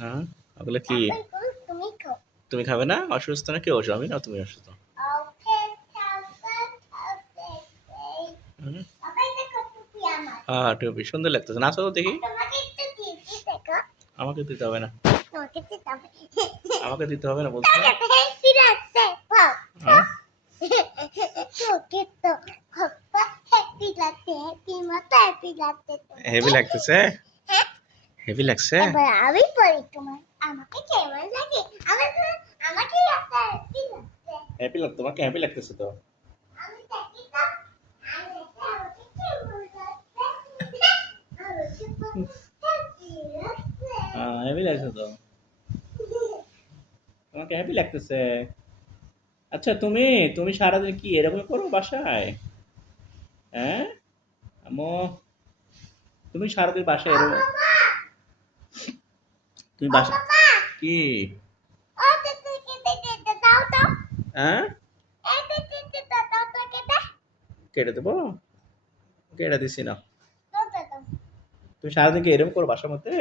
হ্যাঁ ওগুলো কি? তুমি খাবে না? অসুস্থ না কেউ আমি না তুমি অসুস্থ। হ্যাঁ টুপি সুন্দর লাগতেছে। নাচো তো দেখি। আমাকে দিতে হবে না। আমাকে দিতে হবে না বলছো। হেভি লাগতেছে? হেভি লাগছে? এবার আমি পড়ি তোমার। আমাকে কেমন লাগে? আমার তো- আমাকে হ্যাপি লাগছে। হ্যাপি লাগ তোমাকে হ্যাপি লাগতেছে তো? আমি দেখি তো আমি আমাকে কেমন লাগছে? আমাকে হ্যাপি লাগছে। হেভি লাগছে তো? তোমাকে হ্যাপি লাগতেছে? আচ্ছা তুমি তুমি সারাদিন কি এরকম করো বাসায়? হ্যাঁ? আমো তুমি সারাদিন বাসায় এরকম তুমি বাসা কি? হ্যাঁ? কেটে। দেবো? কেটে দিছি না তুমি সারাদিন কি এরকম করো বাসার মধ্যে?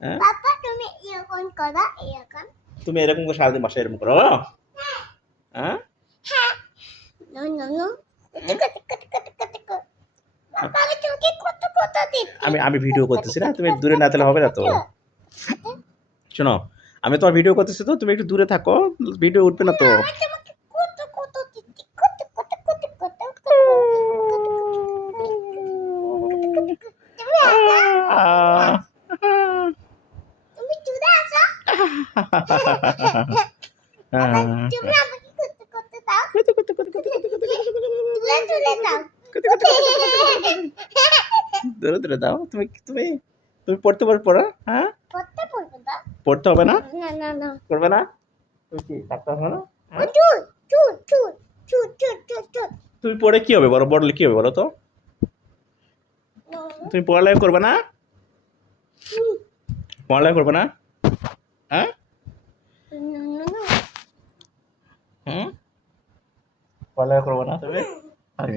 হ্যাঁ। তুমি এরকম করো এরকম তুমি এরকম করে সারাদিন বাসায় এরকম করো? হ্যাঁ। হ্যাঁ? আমি আমি ভিডিও করতেছি না তুমি দূরে না তাহলে হবে না তো। শোনো আমি তোমার ভিডিও করতেছি তো তুমি একটু দূরে থাকো ভিডিও উঠবে না তো দূরে দূরে দাও তুমি তুমি তুমি পড়তে পারো পড়া হ্যাঁ পড়তে হবে না? না না না। করবে না? তুমি পড়ে কি হবে? বলো বড়লে কি হবে বলো তো। তুমি পড়ালেখা করবে না? পড়ালেখা করবে না? হ্যাঁ? হুম? পড়ালেখা করবে না তুমি? আমি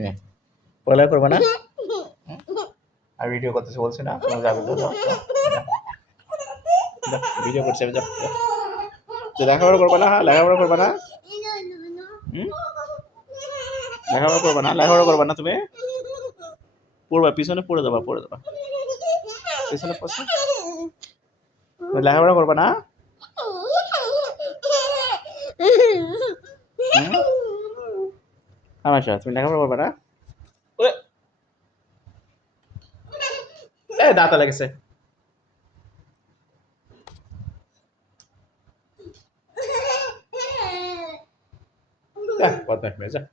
পড়ালেখা করবে না? আমি ভিডিও করতেছি বলছি না তুমি যাবে। ভিডিও করছি আমি যাও। তো লেখাপড়া করবে না? লেখাপড়া করবে না? লেখাপড়া করবে না? লেখাপড়া করবে না তুমি? পড়বা, পিছনে পড়ে দেবা পড়ে দেবা। পিছনে পড়ছে? লেখাপড়া করবে না? সাথে তুমি লেখাপড়া করবে না। এ, দাঁতা লেগেছে। Heh, vatandaş meze.